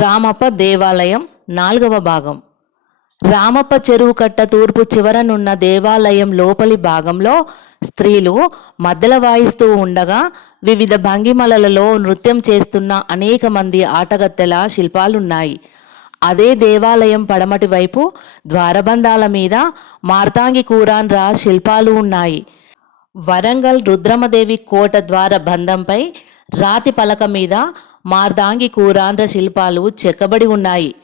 రామప్ప దేవాలయం నాలుగవ భాగం. రామప్ప చెరువు కట్ట తూర్పు చివరనున్న దేవాలయం లోపలి భాగంలో స్త్రీలు మద్దెల వాయిస్తూ ఉండగా వివిధ భంగిమలలో నృత్యం చేస్తున్న అనేక మంది ఆటగత్తెల శిల్పాలున్నాయి. అదే దేవాలయం పడమటి వైపు ద్వారబంధాల మీద మార్తాంగి కూరాన్రా శిల్పాలు ఉన్నాయి. వరంగల్ రుద్రమదేవి కోట ద్వార బంధంపై రాతి పలక మీద మార్దాంగి కూరాండ్ర శిల్పాలు చెక్కబడి ఉన్నాయి.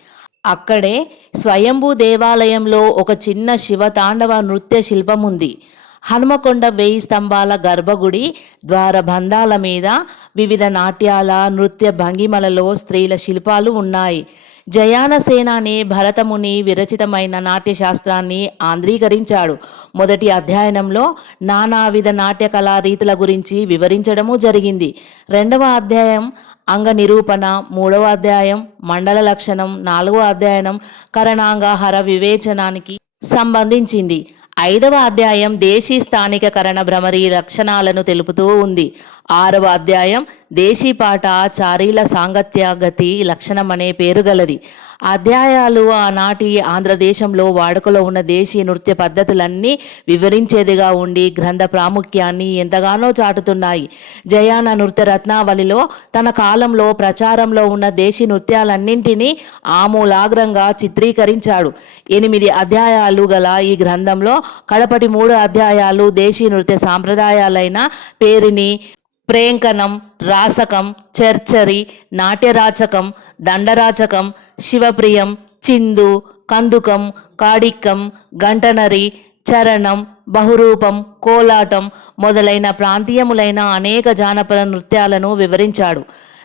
అక్కడే స్వయంభూ దేవాలయంలో ఒక చిన్న శివతాండవ నృత్య శిల్పం ఉంది. హనుమకొండ వెయ్యి స్తంభాల గర్భగుడి ద్వారబంధాల మీద వివిధ నాట్యాల నృత్య భంగిమలలో స్త్రీల శిల్పాలు ఉన్నాయి. జయానసేన అనే భరతముని విరచితమైన నాట్యశాస్త్రాన్ని ఆంధ్రీకరించాడు. మొదటి అధ్యయనంలో నానావిధ నాట్య కళా రీతుల గురించి వివరించడము జరిగింది. రెండవ అధ్యాయం అంగ నిరూపణ మూడవ అధ్యాయం మండల లక్షణం నాలుగవ అధ్యయనం కరణాంగాహార వివేచనానికి సంబంధించింది. ఐదవ అధ్యాయం దేశీ స్థానికకరణ భ్రమరి లక్షణాలను తెలుపుతూ ఉంది. ఆరవ అధ్యాయం దేశీ పాట చారీల సాంగత్య గతి లక్షణం అనే పేరు గలది. అధ్యాయాలు ఆనాటి ఆంధ్రదేశంలో వాడుకలో ఉన్న దేశీ నృత్య పద్ధతులన్నీ వివరించేదిగా ఉండి గ్రంథ ప్రాముఖ్యాన్ని ఎంతగానో చాటుతున్నాయి. జయాన నృత్య రత్నావళిలో తన కాలంలో ప్రచారంలో ఉన్న దేశీ నృత్యాలన్నింటినీ ఆమూలాగ్రంగా చిత్రీకరించాడు. ఎనిమిది అధ్యాయాలు గల ఈ గ్రంథంలో కడపటి మూడు అధ్యాయాలు దేశీ నృత్య సాంప్రదాయాలైన పేరిని ప్రేంకనం రాసకం చర్చరి నాట్యరాచకం దండరాచకం శివప్రియం చిందు కందుకం కాడిక్కం గంటనరి చరణం బహురూపం కోలాటం మొదలైన ప్రాంతీయములైన అనేక జానపద నృత్యాలను వివరించాడు.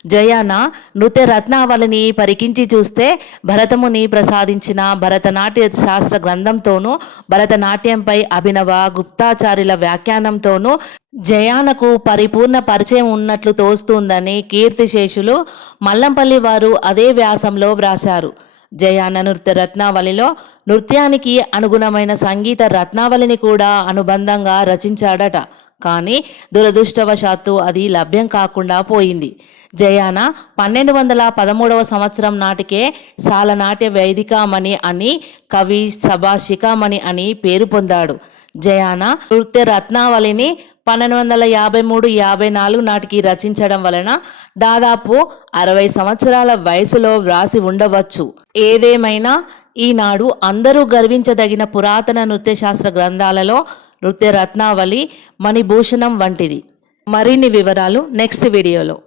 జయాన నృత్య రత్నావళిని పరికించి చూస్తే భరతముని ప్రసాదించిన భరతనాట్య శాస్త్ర గ్రంథంతోనూ భరతనాట్యంపై అభినవ గుప్తాచార్యుల వ్యాఖ్యానంతోనూ జయానకు పరిపూర్ణ పరిచయం ఉన్నట్లు తోస్తుందని కీర్తిశేషులు మల్లంపల్లి వారు అదే వ్యాసంలో వ్రాశారు. జయాన నృత్య రత్నావళిలో నృత్యానికి అనుగుణమైన సంగీత రత్నావళిని కూడా అనుబంధంగా రచించాడట. కానీ దురదృష్టవశాత్తు అది లభ్యం కాకుండా పోయింది. జయాన పన్నెండు వందల పదమూడవ సంవత్సరం నాటికే సాలనాట్య వైదికామణి అని కవి సభాషికామణి అని పేరు పొందాడు. జయాన నృత్య రత్నావళిని పన్నెండు వందల యాభై మూడు యాభై నాలుగు నాటికి రచించడం వలన దాదాపు అరవై సంవత్సరాల వయసులో వ్రాసి ఉండవచ్చు. ఏదేమైనా ఈనాడు అందరూ గర్వించదగిన పురాతన నృత్యశాస్త్ర గ్రంథాలలో నృత్య రత్నావళి మణిభూషణం వంటిది. మరిన్ని వివరాలు నెక్స్ట్ వీడియోలో.